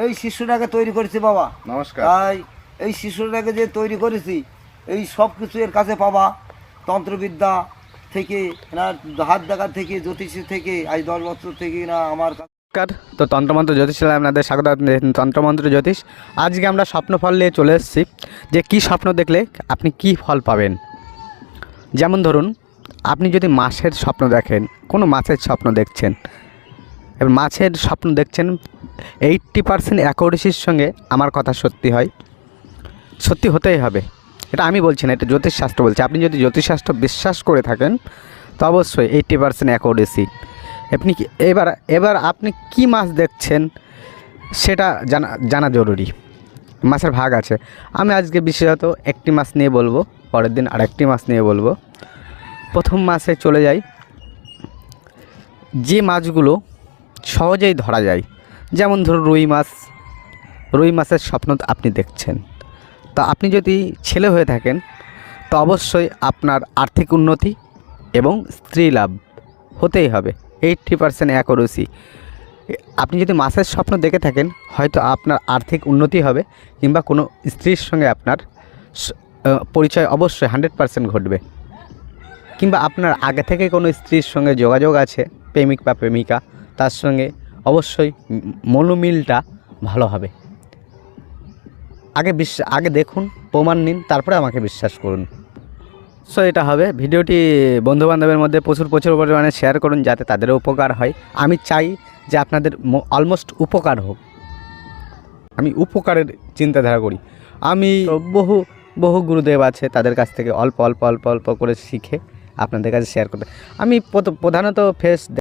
এই শিশুটাকে তৈরি করেছি বাবা। নমস্কার। তাই এই শিশুটাকে যে তৈরি করেছি এই সব কিছু এর কাছে পাবা। তন্ত্রবিদ্যা থেকে না হাত দেখা থেকে জ্যোতিষী থেকে আজ দশ বছর থেকে না আমার কাছে নমস্কার। তো তন্ত্রমন্ত্র জ্যোতিষ আপনাদের স্বাগত তন্ত্রমন্ত্র জ্যোতিষ। আজকে আমরা স্বপ্ন ফল নিয়ে চলে এসেছি যে কি স্বপ্ন দেখলে আপনি কি ফল পাবেন? যেমন ধরুন আপনি যদি মাছের স্বপ্ন দেখেন কোনো মাছের স্বপ্ন দেখছেন এবার মাছের স্বপ্ন দেখছেন এইট্টি পার্সেন্ট অ্যাকোরেসির সঙ্গে আমার কথা সত্যি হয়। সত্যি হতেই হবে। এটা আমি বলছি না, এটা জ্যোতিষশাস্ত্র বলছে। আপনি যদি জ্যোতিষশাস্ত্র বিশ্বাস করে থাকেন, তো অবশ্যই এইট্টি পার্সেন্ট অ্যাকোরেসি আপনি কি, এবার এবার আপনি কি মাছ দেখছেন, সেটা জানা জানা জরুরি। মাছের ভাগ আছে। আমি আজকে বিশেষত একটি মাছ নিয়ে বলব, পরের দিন আরেকটি মাছ নিয়ে বলব। প্রথম মাসে চলে যাই। যে মাছগুলো সহজেই ধরা যায়। যেমন ধরুন রুই মাছ। রুই মাছের স্বপ্ন আপনি দেখছেন। তো আপনি যদি ছেলে হয়ে থাকেন, তো অবশ্যই আপনার আর্থিক উন্নতি এবং স্ত্রী লাভ হতেই হবে। এইট্টি পার্সেন্ট অ্যাকোরেসি আপনি যদি মাছের স্বপ্ন দেখে থাকেন, হয়তো আপনার আর্থিক উন্নতি হবে কিংবা কোনো স্ত্রীর সঙ্গে আপনার পরিচয় অবশ্যই হান্ড্রেড পার্সেন্ট ঘটবে। কিংবা আপনার আগে থেকে কোনো স্ত্রীর সঙ্গে যোগাযোগ আছে, প্রেমিক বা প্রেমিকা তার সঙ্গে অবশ্যই মনোমিলটা ভালো হবে। আগে বিশ্বাস আগে দেখুন প্রমাণ নিন তারপরে আমাকে বিশ্বাস করুন। সো এটা হবে। ভিডিওটি বন্ধুবান্ধবের মধ্যে প্রচুর প্রচুর পরিমাণে শেয়ার করুন যাতে তাদেরও উপকার হয়। আমি চাই যে আপনাদের অলমোস্ট উপকার হোক। আমি উপকারের চিন্তাধারা করি। আমি বহু বহু গুরুদেব আছে তাদের কাছ থেকে অল্প অল্প অল্প অল্প করে শিখে আপনাদের কাছে শেয়ার করতে। আমি প্রধানত ফেস